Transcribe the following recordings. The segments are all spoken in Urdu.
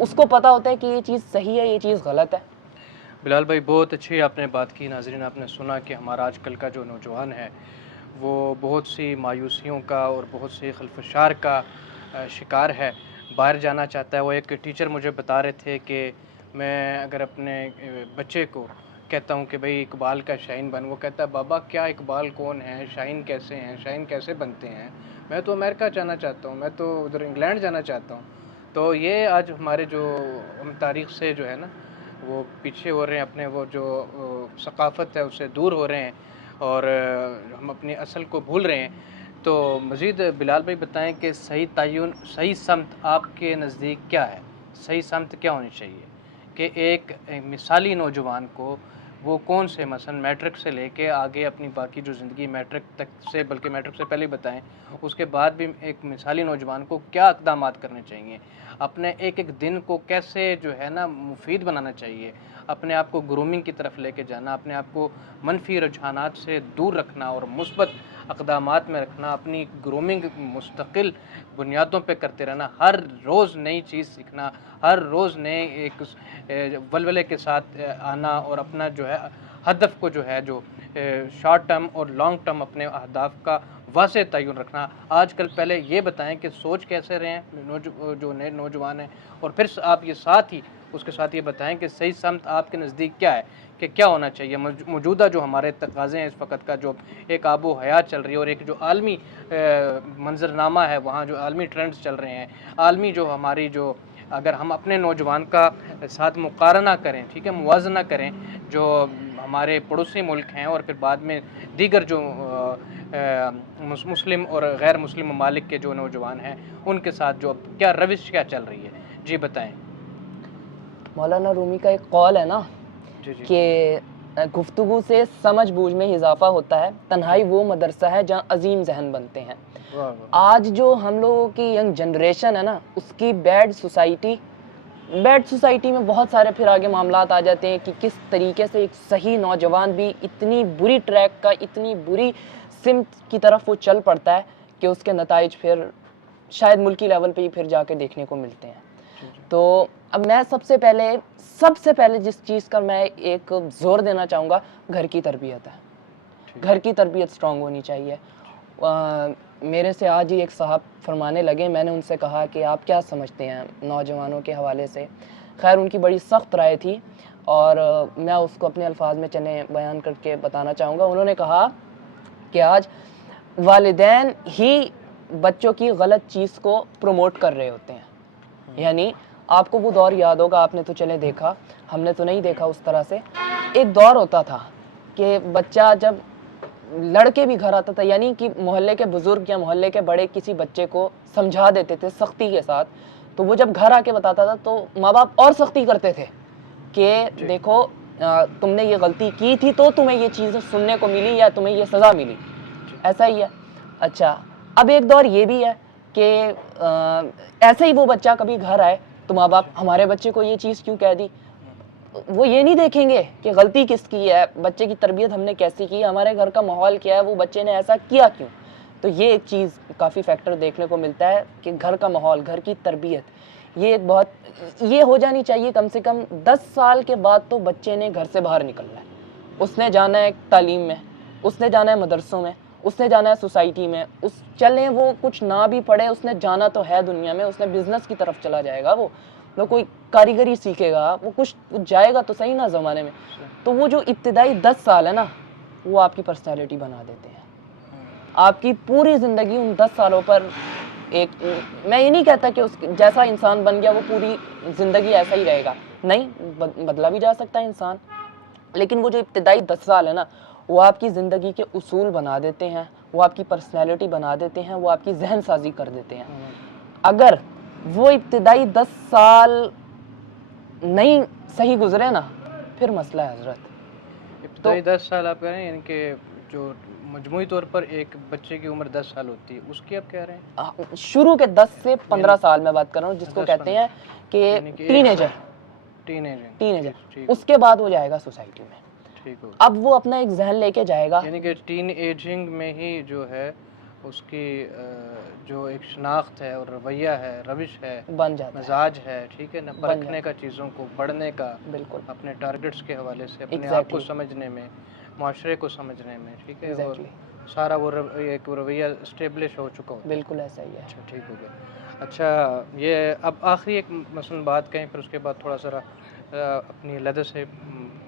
اس کو پتہ ہوتا ہے کہ یہ چیز صحیح ہے، یہ چیز غلط ہے۔ بلال بھائی بہت اچھی آپ نے بات کی. ناظرین آپ نے سنا کہ ہمارا آج کل کا جو نوجوان ہے وہ بہت سی مایوسیوں کا اور بہت سی خلفشار کا شکار ہے، باہر جانا چاہتا ہے. وہ ایک ٹیچر مجھے بتا رہے تھے کہ میں اگر اپنے بچے کو کہتا ہوں کہ بھئی اقبال کا شاہین بن، وہ کہتا ہے بابا کیا اقبال کون ہے، شاہین کیسے ہیں، شاہین کیسے بنتے ہیں، میں تو امریکہ جانا چاہتا ہوں، میں تو ادھر انگلینڈ جانا چاہتا ہوں. تو یہ آج ہمارے جو ہم تاریخ سے جو ہے نا وہ پیچھے ہو رہے ہیں، اپنے وہ جو ثقافت ہے اس سے دور ہو رہے ہیں اور ہم اپنی اصل کو بھول رہے ہیں. تو مزید بلال بھائی بتائیں کہ صحیح تعین، صحیح سمت آپ کے نزدیک کیا ہے؟ صحیح سمت کیا ہونی چاہیے کہ ایک مثالی نوجوان کو وہ کون سے مثلا میٹرک سے لے کے آگے اپنی باقی جو زندگی میٹرک تک سے، بلکہ میٹرک سے پہلے بتائیں، اس کے بعد بھی ایک مثالی نوجوان کو کیا اقدامات کرنے چاہیے، اپنے ایک ایک دن کو کیسے جو ہے نا مفید بنانا چاہیے، اپنے آپ کو گرومنگ کی طرف لے کے جانا، اپنے آپ کو منفی رجحانات سے دور رکھنا اور مثبت اقدامات میں رکھنا، اپنی گرومنگ مستقل بنیادوں پہ کرتے رہنا، ہر روز نئی چیز سیکھنا، ہر روز نئے ایک ولولے کے ساتھ آنا اور اپنا جو ہے ہدف کو جو ہے جو شارٹ ٹرم اور لانگ ٹرم اپنے اہداف کا واضح تعین رکھنا. آج کل پہلے یہ بتائیں کہ سوچ کیسے رہے ہیں جو نئے نوجوان ہیں، اور پھر آپ یہ ساتھ ہی اس کے ساتھ یہ بتائیں کہ صحیح سمت آپ کے نزدیک کیا ہے، کہ کیا ہونا چاہیے موجودہ جو ہمارے تقاضے ہیں اس وقت کا، جو ایک آب و حیات چل رہی ہے اور ایک جو عالمی منظرنامہ ہے، وہاں جو عالمی ٹرینڈز چل رہے ہیں، عالمی جو ہماری جو اگر ہم اپنے نوجوان کا ساتھ مقارنہ کریں، ٹھیک ہے، موازنہ کریں جو ہمارے پڑوسی ملک ہیں اور پھر بعد میں دیگر جو مسلم اور غیر مسلم ممالک کے جو نوجوان ہیں ان کے ساتھ جو کیا روش کیا چل رہی ہے، جی بتائیں. مولانا رومی کا ایک قول ہے نا جی جی کہ گفتگو سے سمجھ بوجھ میں اضافہ ہوتا ہے، تنہائی وہ مدرسہ ہے جہاں عظیم ذہن بنتے ہیں. واہ آج جو ہم لوگوں کی ینگ جنریشن ہے نا، اس کی بیڈ سوسائٹی میں بہت سارے پھر آگے معاملات آ جاتے ہیں کہ کس طریقے سے ایک صحیح نوجوان بھی اتنی بری ٹریک کا، اتنی بری سمت کی طرف وہ چل پڑتا ہے کہ اس کے نتائج پھر شاید ملکی لیول پہ ہی پھر جا کے دیکھنے کو ملتے ہیں. تو اب میں سب سے پہلے جس چیز کا میں ایک زور دینا چاہوں گا، گھر کی تربیت ہے. گھر کی تربیت سٹرونگ ہونی چاہیے. میرے سے آج ہی ایک صاحب فرمانے لگے، میں نے ان سے کہا کہ آپ کیا سمجھتے ہیں نوجوانوں کے حوالے سے. خیر ان کی بڑی سخت رائے تھی اور میں اس کو اپنے الفاظ میں بیان کر کے بتانا چاہوں گا. انہوں نے کہا کہ آج والدین ہی بچوں کی غلط چیز کو پروموٹ کر رہے ہوتے ہیں. یعنی آپ کو وہ دور یاد ہوگا، آپ نے تو چلے دیکھا، ہم نے تو نہیں دیکھا اس طرح سے. ایک دور ہوتا تھا کہ بچہ جب لڑکے بھی گھر آتا تھا، یعنی کہ محلے کے بزرگ یا محلے کے بڑے کسی بچے کو سمجھا دیتے تھے سختی کے ساتھ، تو وہ جب گھر آ کے بتاتا تھا تو ماں باپ اور سختی کرتے تھے کہ دیکھو تم نے یہ غلطی کی تھی تو تمہیں یہ چیزیں سننے کو ملی یا تمہیں یہ سزا ملی. ایسا ہی ہے. اچھا اب ایک دور یہ بھی ہے کہ ایسے ہی وہ بچہ کبھی گھر آئے تو ماں باپ ہمارے بچے کو یہ چیز کیوں کہہ دی، وہ یہ نہیں دیکھیں گے کہ غلطی کس کی ہے، بچے کی تربیت ہم نے کیسی کی، ہمارے گھر کا ماحول کیا ہے، وہ بچے نے ایسا کیا کیوں. تو یہ ایک چیز کافی فیکٹر دیکھنے کو ملتا ہے کہ گھر کا ماحول، گھر کی تربیت، یہ ایک بہت یہ ہو جانی چاہیے. کم سے کم 10 سال کے بعد تو بچے نے گھر سے باہر نکلنا ہے. اس نے جانا ہے تعلیم میں، اس نے جانا ہے مدرسوں میں، اس نے جانا ہے سوسائٹی میں. چلیں وہ کچھ نہ بھی پڑھے، اس نے جانا تو ہے دنیا میں، اس نے بزنس کی طرف چلا جائے گا، وہ کوئی کاریگری سیکھے گا، وہ کچھ جائے گا تو صحیح نا زمانے میں. تو وہ جو ابتدائی 10 سال ہے نا، وہ آپ کی پرسنالٹی بنا دیتے ہیں. آپ کی پوری زندگی ان 10 سالوں پر ایک، میں یہ نہیں کہتا کہ اس جیسا انسان بن گیا وہ پوری زندگی ایسا ہی رہے گا، نہیں، بدلا بھی جا سکتا ہے انسان. لیکن وہ جو ابتدائی 10 سال ہے نا، وہ آپ کی زندگی کے اصول بنا دیتے ہیں، وہ آپ کی پرسنالٹی بنا دیتے ہیں، وہ آپ کی ذہن سازی کر دیتے ہیں. اگر وہ ابتدائی 10 سال نہیں صحیح گزرے نا، پھر مسئلہ ہے حضرت. ابتدائی 10 سال آپ کہہ رہے ہیں، یعنی کہ جو مجموعی طور پر ایک بچے کی عمر 10 سال ہوتی ہے، اس کی آپ کہہ رہے ہیں شروع کے 10 سے 15 سال میں بات کر رہا ہوں، جس کو کہتے ہیں کہ ٹین ایجر. اس کے بعد وہ جائے گا سوسائٹی میں. اب وہ اپنا ایک ذہن لے کے جائے گا، یعنی کہ ٹین ایجنگ میں ہی جو ہے اس کی جو ایک شناخت ہے اور رویہ ہے، روش ہے، بن جاتا ہے، مزاج ہے، ٹھیک ہے نا، بن پرکھنے جاتا کا چیزوں کو، پڑھنے کا، ہے، بالکل اپنے ٹارگٹس کے حوالے سے، اپنے آپ کو ایگزیکٹلی سمجھنے میں، معاشرے کو سمجھنے میں، ٹھیک ہے، اور ایگزیکٹلی سارا وہ ایک رویہ اسٹیبلش ہو چکا ہوتا ہے۔ بالکل ایسا ہی ہے۔ اچھا ٹھیک ہو گیا۔ اچھا یہ اب آخری ایک مثلاً بات کہیں، پھر اس کے بعد تھوڑا سا اپنی لدہ سے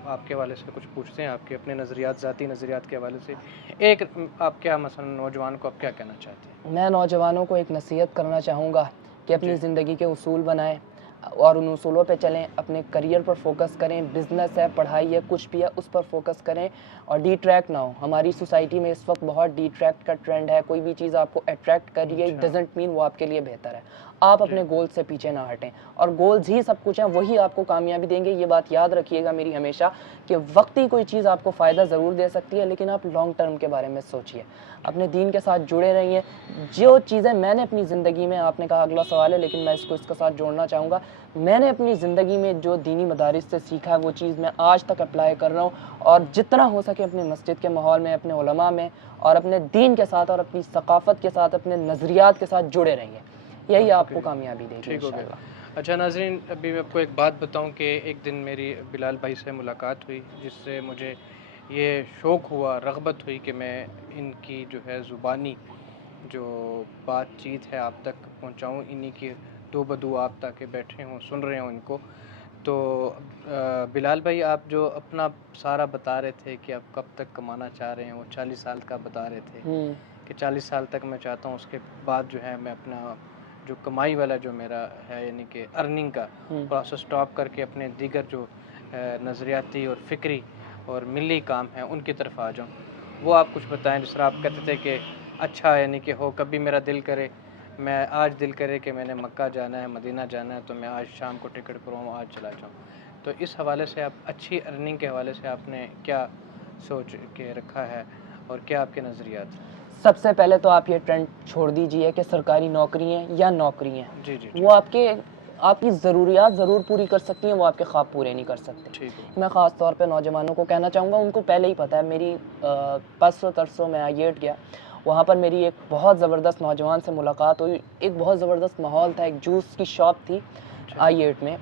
آپ کے حوالے سے کچھ پوچھتے ہیں، آپ کے اپنے نظریات، ذاتی نظریات کے حوالے سے ایک آپ کیا مثلاً نوجوان کو آپ کیا کہنا چاہتے ہیں؟ میں نوجوانوں کو ایک نصیحت کرنا چاہوں گا کہ اپنی جی زندگی کے اصول بنائیں اور ان اصولوں پہ چلیں، اپنے کریئر پر فوکس کریں، بزنس ہے، پڑھائی ہے، کچھ بھی ہے، اس پر فوکس کریں اور ڈی ٹریک نہ ہو۔ ہماری سوسائٹی میں اس وقت بہت ڈی ٹریکٹ کا ٹرینڈ ہے، کوئی بھی چیز آپ کو اٹریکٹ کر رہی ہے، اٹ اچھا ڈزنٹ مین وہ آپ کے لیے بہتر ہے۔ آپ جی اپنے گولز سے پیچھے نہ ہٹیں، اور گولز ہی سب کچھ ہیں، وہی آپ کو کامیابی دیں گے۔ یہ بات یاد رکھیے گا میری ہمیشہ کہ وقتی کوئی چیز آپ کو فائدہ ضرور دے سکتی ہے، لیکن آپ لانگ ٹرم کے بارے میں سوچیے، اپنے دین کے ساتھ جڑے رہیے۔ جو چیزیں میں نے اپنی زندگی میں، آپ نے کہا اگلا سوال ہے لیکن میں اس کے ساتھ جوڑنا چاہوں گا، میں نے اپنی زندگی میں جو دینی مدارس سے سیکھا ہے وہ چیز میں آج تک اپلائی کر رہا ہوں، اور جتنا ہو سکے اپنے مسجد کے ماحول میں، اپنے علماء میں اور اپنے دین کے ساتھ اور اپنی ثقافت کے ساتھ، اپنے نظریات کے ساتھ جڑے رہیے، یہی بہت آپ کو شکریہ، کامیابی دے گی ٹھیک ہو گیا۔ انشاءاللہ۔ اچھا ناظرین، ابھی میں آپ کو ایک بات بتاؤں کہ ایک دن میری بلال بھائی سے ملاقات ہوئی، جس سے مجھے یہ شوق ہوا، رغبت ہوئی کہ میں ان کی جو ہے زبانی جو بات چیت ہے آپ تک پہنچاؤں، انہی کی دو بدو آپ تاکہ بیٹھے ہوں، سن رہے ہوں ان کو۔ تو بلال بھائی، آپ جو اپنا سارا بتا رہے تھے کہ آپ کب تک کمانا چاہ رہے ہیں، وہ 40 سال کا بتا رہے تھے کہ 40 سال تک میں چاہتا ہوں، اس کے بعد جو ہے میں اپنا جو کمائی والا جو میرا ہے، یعنی کہ ارننگ کا پروسیس اسٹاپ کر کے اپنے دیگر جو نظریاتی اور فکری اور ملی کام ہیں ان کی طرف آ جاؤں۔ وہ آپ کچھ بتائیں، جس طرح آپ کہتے تھے کہ اچھا یعنی کہ ہو، کبھی میرا دل کرے، میں آج دل کرے کہ میں نے مکہ جانا ہے، مدینہ جانا ہے، تو میں آج شام کو ٹکٹ کرواؤں، آج چلا جاؤں۔ تو اس حوالے سے آپ اچھی ارننگ کے حوالے سے آپ نے کیا سوچ کے رکھا ہے اور کیا آپ کے نظریات ہیں؟ سب سے پہلے تو آپ یہ ٹرینڈ چھوڑ دیجئے کہ سرکاری نوکری ہیں یا نوکری ہیں، جی جی وہ آپ کی ضروریات ضرور پوری کر سکتی ہیں، وہ آپ کے خواب پورے نہیں کر سکتے۔ ٹھیک ہے، میں خاص طور پہ نوجوانوں کو کہنا چاہوں گا، ان کو پہلے ہی پتہ ہے، میری پرسوں ترسوں میں آئیٹ گیا، وہاں پر میری ایک بہت زبردست نوجوان سے ملاقات ہوئی، ایک بہت زبردست ماحول تھا، ایک جوس کی شاپ تھی آئیٹ میں،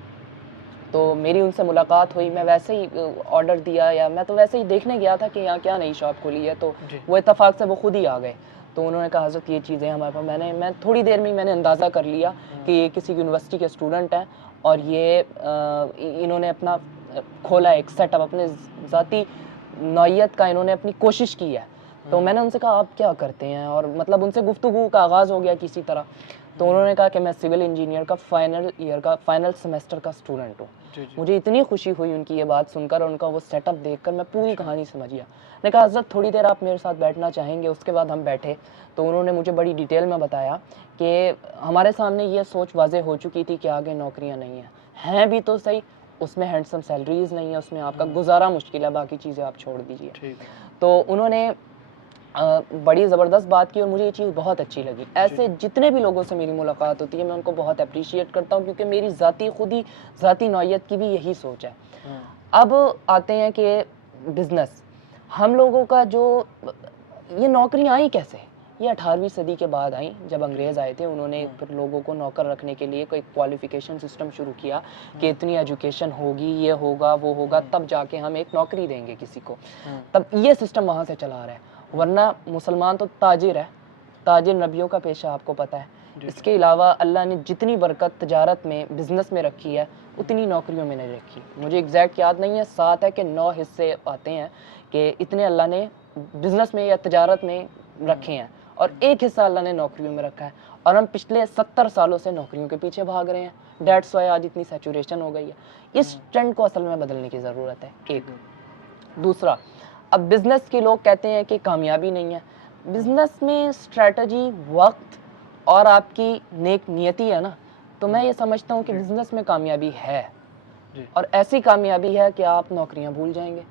تو میری ان سے ملاقات ہوئی، میں ویسے ہی آرڈر دیا، یا میں تو ویسے ہی دیکھنے گیا تھا کہ یہاں کیا نئی شاپ کھلی ہے، تو جی وہ اتفاق سے وہ خود ہی آ گئے، تو انہوں نے کہا حضرت یہ چیزیں ہمارے پاس، میں تھوڑی دیر میں نے اندازہ کر لیا کہ یہ کسی یونیورسٹی کے اسٹوڈنٹ ہیں، اور یہ انہوں نے اپنا کھولا ایک سیٹ اپ، اپنے ذاتی نوعیت کا انہوں نے اپنی کوشش کی ہے۔ تو میں نے ان سے کہا آپ کیا کرتے ہیں، اور مطلب ان سے گفتگو کا آغاز ہو گیا کسی طرح، تو انہوں نے کہا کہ میں سول انجینئر کا فائنل سیمسٹر کا اسٹوڈنٹ ہوں۔ جی جی مجھے اتنی خوشی ہوئی ان کی یہ بات سن کر، اور ان کا وہ سیٹ اپ دیکھ کر، میں پوری کہانی سمجھ گیا۔ نے کہا حضرت تھوڑی دیر آپ میرے ساتھ بیٹھنا چاہیں گے؟ اس کے بعد ہم بیٹھے، تو انہوں نے مجھے بڑی ڈیٹیل میں بتایا کہ ہمارے سامنے یہ سوچ واضح ہو چکی تھی کہ آگے نوکریاں نہیں ہیں بھی تو صحیح، اس میں ہینڈسم سیلریز نہیں ہیں، اس میں آپ کا گزارا مشکل ہے، باقی چیزیں آپ چھوڑ دیجیے۔ ٹھیک ہے، تو انہوں نے بڑی زبردست بات کی، اور مجھے یہ چیز بہت اچھی لگی۔ ایسے جتنے بھی لوگوں سے میری ملاقات ہوتی ہے، میں ان کو بہت اپریشیٹ کرتا ہوں، کیونکہ میری ذاتی نوعیت کی بھی یہی سوچ ہے۔ اب آتے ہیں کہ بزنس، ہم لوگوں کا جو یہ نوکریاں آئیں کیسے؟ یہ 18ویں صدی کے بعد آئیں، جب انگریز آئے تھے، انہوں نے پھر لوگوں کو نوکر رکھنے کے لیے کوئی کوالیفیکیشن سسٹم شروع کیا کہ اتنی ایجوکیشن ہوگی، یہ ہوگا، وہ ہوگا، تب جا کے ہم ایک نوکری دیں گے کسی کو، تب یہ سسٹم وہاں سے چلا رہا ہے۔ ورنہ مسلمان تو تاجر ہے، تاجر نبیوں کا پیشہ آپ کو پتہ ہے۔ اس کے علاوہ اللہ نے جتنی برکت تجارت میں، بزنس میں رکھی ہے، اتنی نوکریوں میں نہیں رکھی۔ مجھے ایگزیکٹ یاد نہیں ہے، 7 ہے کہ 9 حصے آتے ہیں کہ اتنے اللہ نے بزنس میں یا تجارت میں رکھے ہیں، اور ایک حصہ اللہ نے نوکریوں میں رکھا ہے، اور ہم پچھلے 70 سالوں سے نوکریوں کے پیچھے بھاگ رہے ہیں۔ دیٹس وائی آج اتنی سیچوریشن ہو گئی ہے۔ اس ٹرینڈ کو اصل میں بدلنے کی ضرورت ہے، ایک۔ دوسرا، اب بزنس کے لوگ کہتے ہیں کہ کامیابی نہیں ہے۔ بزنس میں اسٹریٹجی، وقت اور آپ کی نیک نیتی ہے نا، تو میں یہ سمجھتا ہوں کہ بزنس میں کامیابی ہے، اور ایسی کامیابی ہے کہ آپ نوکریاں بھول جائیں گے۔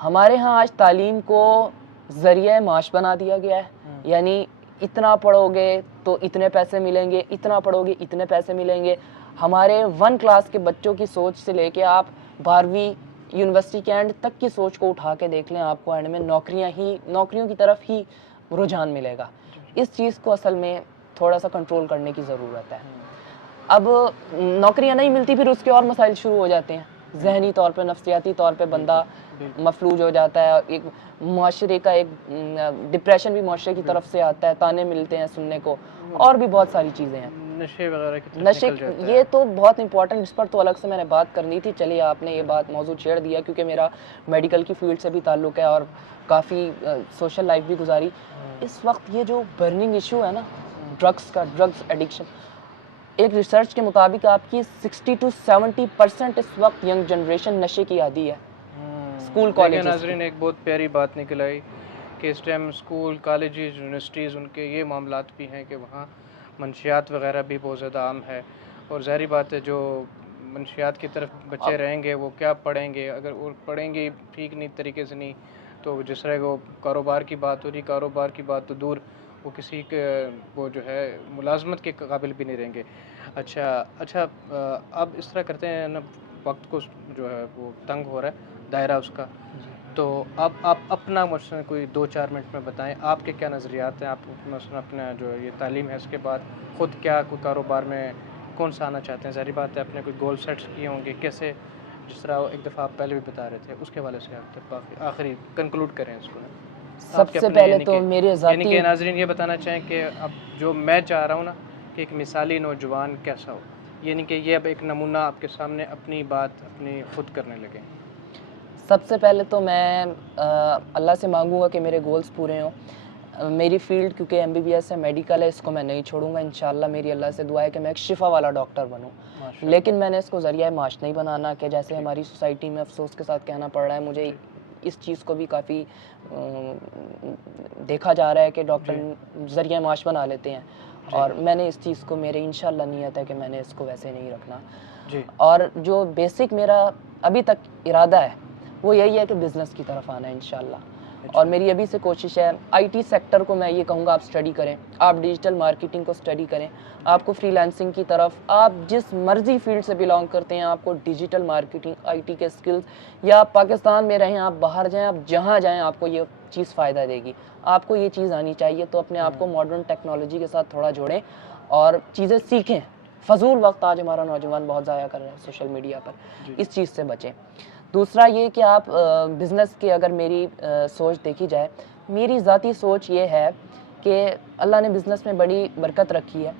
ہمارے ہاں آج تعلیم کو ذریعہ معاش بنا دیا گیا ہے، یعنی اتنا پڑھو گے تو اتنے پیسے ملیں گے، اتنا پڑھو گے اتنے پیسے ملیں گے۔ ہمارے 1 کلاس کے بچوں کی سوچ سے لے کے آپ 12ویں یونیورسٹی کے اینڈ تک کی سوچ کو اٹھا کے دیکھ لیں، آپ کو اینڈ میں نوکریوں کی طرف ہی رجحان ملے گا۔ اس چیز کو اصل میں تھوڑا سا کنٹرول کرنے کی ضرورت ہے. اب نوکریاں نہیں ملتی پھر اس کے اور مسائل شروع ہو جاتے ہیں, ذہنی طور پہ نفسیاتی طور پہ بندہ مفلوج ہو جاتا ہے, ایک معاشرے کا ایک ڈپریشن بھی معاشرے کی طرف سے آتا ہے, تانے ملتے ہیں سننے کو, اور بھی بہت ساری چیزیں ہیں. نشے وغیرہ کی طرف نشے نکل جاتا ہے. یہ تو بہت امپورٹنٹ, اس پر تو الگ سے میں نے بات کرنی تھی. چلیے آپ نے یہ بات موضوع چھیڑ دیا, کیونکہ میرا میڈیکل کی فیلڈ سے بھی تعلق ہے اور کافی سوشل لائف بھی گزاری. اس وقت یہ جو برننگ ایشو ہے نا ڈرگس کا, ڈرگس ایڈکشن, ایک ریسرچ کے مطابق آپ کی 60 to 70% اس وقت ینگ جنریشن نشے کی عادی ہے. School college. ناظرین ایک بہت پیاری بات نکل آئی کہ اس ٹائم اسکول کالجز یونیورسٹیز ان کے یہ معاملات بھی ہیں کہ وہاں منشیات وغیرہ بھی بہت زیادہ عام ہے. اور ظاہری بات ہے جو منشیات کی طرف بچے رہیں گے وہ کیا پڑھیں گے, اگر وہ پڑھیں گے ٹھیک نہیں طریقے سے نہیں تو جس طرح وہ کاروبار کی بات ہو رہی, کاروبار کی بات تو دور, وہ کسی کے وہ جو ہے ملازمت کے قابل بھی نہیں رہیں گے. اچھا اب اس طرح کرتے ہیں نا, وقت کو جو ہے وہ تنگ ہو رہا ہے دائرہ اس کا, تو اب آپ اپنا مثلاً کوئی 2-4 منٹ میں بتائیں آپ کے کیا نظریات ہیں. آپ مثلاً اپنا جو یہ تعلیم ہے اس کے بعد خود کیا کوئی کاروبار میں کون سا آنا چاہتے ہیں. ظاہری بات ہے آپ نے کوئی گول سیٹس کیے ہوں گے, کیسے جس طرح ایک دفعہ آپ پہلے بھی بتا رہے تھے, اس کے حوالے سے آپ آخری کنکلوڈ کریں اس کو. سب سے پہلے تو میرے یعنی ذاتی کہ ناظرین یہ بتانا چاہیں کہ اب جو میں چاہ رہا ہوں نا کہ ایک مثالی نوجوان کیسا ہو, یعنی کہ یہ اب ایک نمونہ آپ کے سامنے اپنی بات اپنی خود کرنے لگے. سب سے پہلے تو میں اللہ سے مانگوں گا کہ میرے گولز پورے ہوں. میری فیلڈ کیونکہ MBBS ہے, میڈیکل ہے, اس کو میں نہیں چھوڑوں گا انشاءاللہ. میری اللہ سے دعا ہے کہ میں ایک شفا والا ڈاکٹر بنوں, لیکن میں نے اس کو ذریعہ معاش نہیں بنانا کہ جیسے ہماری سوسائٹی میں افسوس کے ساتھ کہنا پڑ رہا ہے. مجھے اس چیز کو بھی کافی دیکھا جا رہا ہے کہ ڈاکٹر ذریعہ معاش بنا لیتے ہیں, اور میں نے اس چیز کو, میرے انشاءاللہ نیت ہے کہ میں نے اس کو ویسے نہیں رکھنا. اور جو بیسک میرا ابھی تک ارادہ ہے وہ یہی ہے کہ بزنس کی طرف آنا ہے انشاءاللہ. اور میری ابھی سے کوشش ہے, IT سیکٹر کو میں یہ کہوں گا آپ اسٹڈی کریں, آپ ڈیجیٹل مارکیٹنگ کو اسٹڈی کریں, آپ کو فری لانسنگ کی طرف, آپ جس مرضی فیلڈ سے بلانگ کرتے ہیں آپ کو ڈیجیٹل مارکیٹنگ IT کے اسکلز, یا آپ پاکستان میں رہیں, آپ باہر جائیں, آپ جہاں جائیں آپ کو یہ چیز فائدہ دے گی. آپ کو یہ چیز آنی چاہیے, تو اپنے آپ کو ماڈرن ٹیکنالوجی کے ساتھ تھوڑا جوڑیں اور چیزیں سیکھیں. فضول وقت آج ہمارا نوجوان بہت ضائع کر رہے ہیں سوشل میڈیا پر, اس چیز سے بچیں. دوسرا یہ کہ آپ بزنس کی اگر میری سوچ دیکھی جائے, میری ذاتی سوچ یہ ہے کہ اللہ نے بزنس میں بڑی برکت رکھی ہے.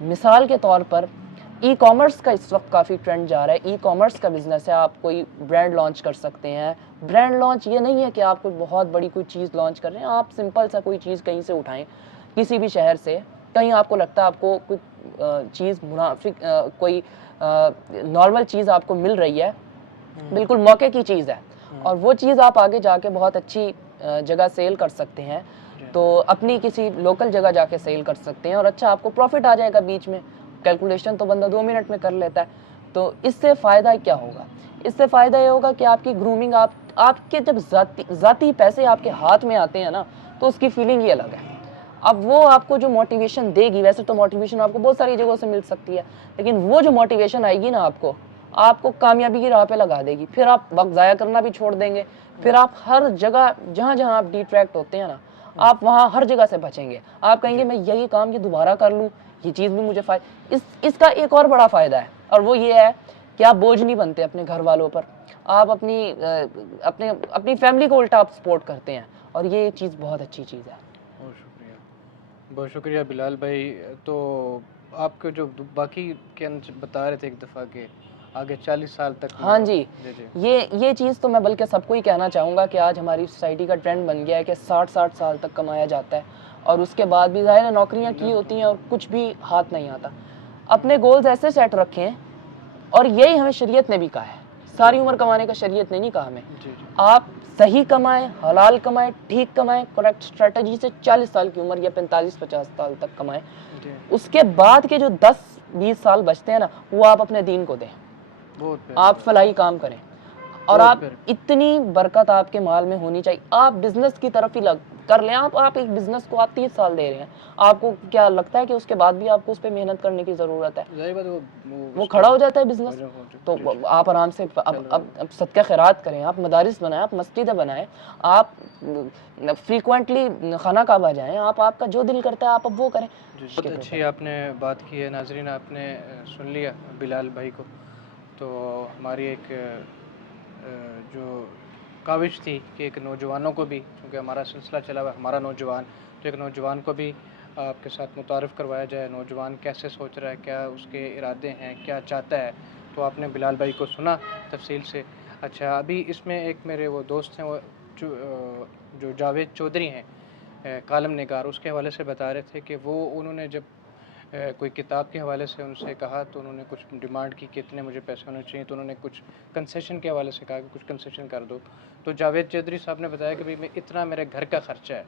مثال کے طور پر ای کامرس کا اس وقت کافی ٹرینڈ جا رہا ہے. ای کامرس کا بزنس ہے, آپ کوئی برانڈ لانچ کر سکتے ہیں. برانڈ لانچ یہ نہیں ہے کہ آپ کوئی بہت بڑی کوئی چیز لانچ کر رہے ہیں, آپ سمپل سا کوئی چیز کہیں سے اٹھائیں, کسی بھی شہر سے, کہیں آپ کو لگتا ہے آپ کو کوئی چیز منافق, کوئی نارمل چیز آپ کو مل رہی ہے, بالکل موقع کی چیز ہے, اور وہ چیز آپ آگے جا کے بہت اچھی جگہ سیل کر سکتے ہیں, تو اپنی کسی لوکل جگہ جا کے سیل کر سکتے ہیں, اور اچھا آپ کو پروفٹ آ جائے گا. بیچ میں کیلکولیشن تو بندہ 2 منٹ میں کر لیتا ہے. تو اس سے فائدہ کیا ہوگا؟ اس سے فائدہ یہ ہوگا کہ آپ کی گرومنگ, آپ کے جب ذاتی پیسے آپ کے ہاتھ میں آتے ہیں نا, تو اس کی فیلنگ ہی الگ ہے. اب وہ آپ کو جو موٹیویشن دے گی, ویسے تو موٹیویشن آپ کو بہت ساری جگہوں سے مل سکتی ہے, لیکن وہ جو موٹیویشن آئے گی نا آپ کو کامیابی کی راہ پہ لگا دے گی. پھر آپ وقت ضائع کرنا بھی چھوڑ دیں گے, پھر آپ ہر جگہ جہاں جہاں آپ ڈیٹریکٹ ہوتے ہیں نا, آپ وہاں ہر جگہ سے بچیں گے. آپ کہیں گے میں یہی کام یہ دوبارہ کر لوں, یہ چیز بھی مجھے اس کا ایک اور بڑا فائدہ ہے, اور وہ یہ ہے کہ آپ بوجھ نہیں بنتے اپنے گھر والوں پر, آپ اپنی فیملی کو الٹا آپ سپورٹ کرتے ہیں, اور یہ چیز بہت اچھی چیز ہے. بہت شکریہ بلال بھائی. تو آپ کو جو باقی کے بتا رہے تھے ایک دفعہ کہ آگے 40 سال تک. ہاں جی, یہ چیز تو میں بلکہ سب کو ہی کہنا چاہوں گا کہ آج ہماری سوسائٹی کا ٹرینڈ بن گیا ہے کہ 60 سال تک کمایا جاتا ہے, اور اس کے بعد بھی ظاہر ہے نوکریاں کی ہوتی ہیں اور کچھ بھی ہاتھ نہیں آتا. اپنے گولز ایسے سیٹ رکھیں, اور یہی ہمیں شریعت نے بھی کہا ہے, ساری عمر کمانے کا شریعت نے نہیں کہا ہمیں. آپ صحیح کمائیں, حلال کمائیں, ٹھیک کمائیں, کریکٹ اسٹریٹجی سے 40 سال کی عمر یا 45-50 سال تک کمائیں. اس کے بعد کے جو 10-20 سال بچتے ہیں نا, وہ آپ اپنے دین کو دیں, آپ فلاحی کام کریں, اور آپ اتنی برکت آپ کے مال میں ہونی چاہیے. آپ بزنس کی طرف ہی کر لیں آپ ایک بزنس کو آپ 30 سال دے رہے ہیں, آپ کو کیا لگتا ہے کہ اس کے بعد بھی آپ کو اس پہ محنت کرنے کی ضرورت ہے؟ ظاہر بات وہ کھڑا ہو جاتا ہے بزنس. تو جی جی آپ آرام سے اب صدقہ خیرات کریں, آپ مدارس بنائیں, آپ مسجدیں بنائیں, آپ فریکوینٹلی خانہ کعبہ جائیں, آپ کا جو دل کرتا ہے آپ اب وہ کریں. جی بہت اچھی آپ نے بات کی ہے. ناظرین آپ نے سن لیا بلال بھائی کو. تو ہماری ایک جو کاوش تھی کہ ایک نوجوانوں کو بھی, کیونکہ ہمارا سلسلہ چلا ہوا ہمارا نوجوان, تو ایک نوجوان کو بھی آپ کے ساتھ متعارف کروایا جائے, نوجوان کیسے سوچ رہا ہے, کیا اس کے ارادے ہیں, کیا چاہتا ہے. تو آپ نے بلال بھائی کو سنا تفصیل سے. اچھا, ابھی اس میں ایک میرے وہ دوست ہیں, وہ جو جاوید چودھری ہیں کالم نگار, اس کے حوالے سے بتا رہے تھے کہ انہوں نے جب کوئی کتاب کے حوالے سے ان سے کہا تو انہوں نے کچھ ڈیمانڈ کی کہ اتنے مجھے پیسے ہونے چاہیے, تو انہوں نے کچھ کنسیشن کے حوالے سے کہا کہ کچھ کنسیشن کر دو. تو جاوید چودھری صاحب نے بتایا کہ بھئی میں اتنا میرے گھر کا خرچہ ہے,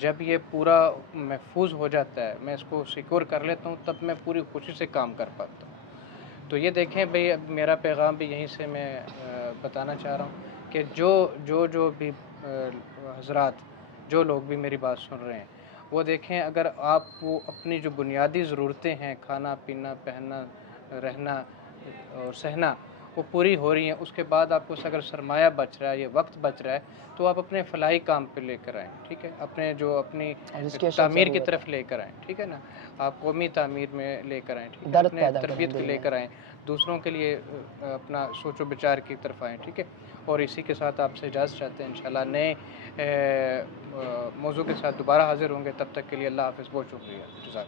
جب یہ پورا محفوظ ہو جاتا ہے, میں اس کو سیکور کر لیتا ہوں, تب میں پوری خوشی سے کام کر پاتا ہوں. تو یہ دیکھیں بھئی, اب میرا پیغام بھی یہیں سے میں بتانا چاہ رہا ہوں کہ جو بھی حضرات, جو لوگ بھی میری بات سن رہے ہیں, وہ دیکھیں اگر آپ وہ اپنی جو بنیادی ضرورتیں ہیں, کھانا پینا پہننا رہنا اور سہنا, وہ پوری ہو رہی ہیں, اس کے بعد آپ کو اگر سرمایہ بچ رہا ہے, یہ وقت بچ رہا ہے, تو آپ اپنے فلاحی کام پہ لے کر آئیں. ٹھیک ہے, اپنی تعمیر کی طرف لے کر آئیں. ٹھیک ہے نا, آپ قومی تعمیر میں لے کر آئیں. ٹھیک ہے, درد اپنے پیدا کریں تربیت کو دل لے میں. کر آئیں, دوسروں کے لیے اپنا سوچ و بچار کی طرف آئیں. ٹھیک ہے, اور اسی کے ساتھ آپ سے اجازت چاہتے ہیں. انشاءاللہ نئے موضوع کے ساتھ دوبارہ حاضر ہوں گے. تب تک کے لیے اللہ حافظ, بہت شکریہ. جزاک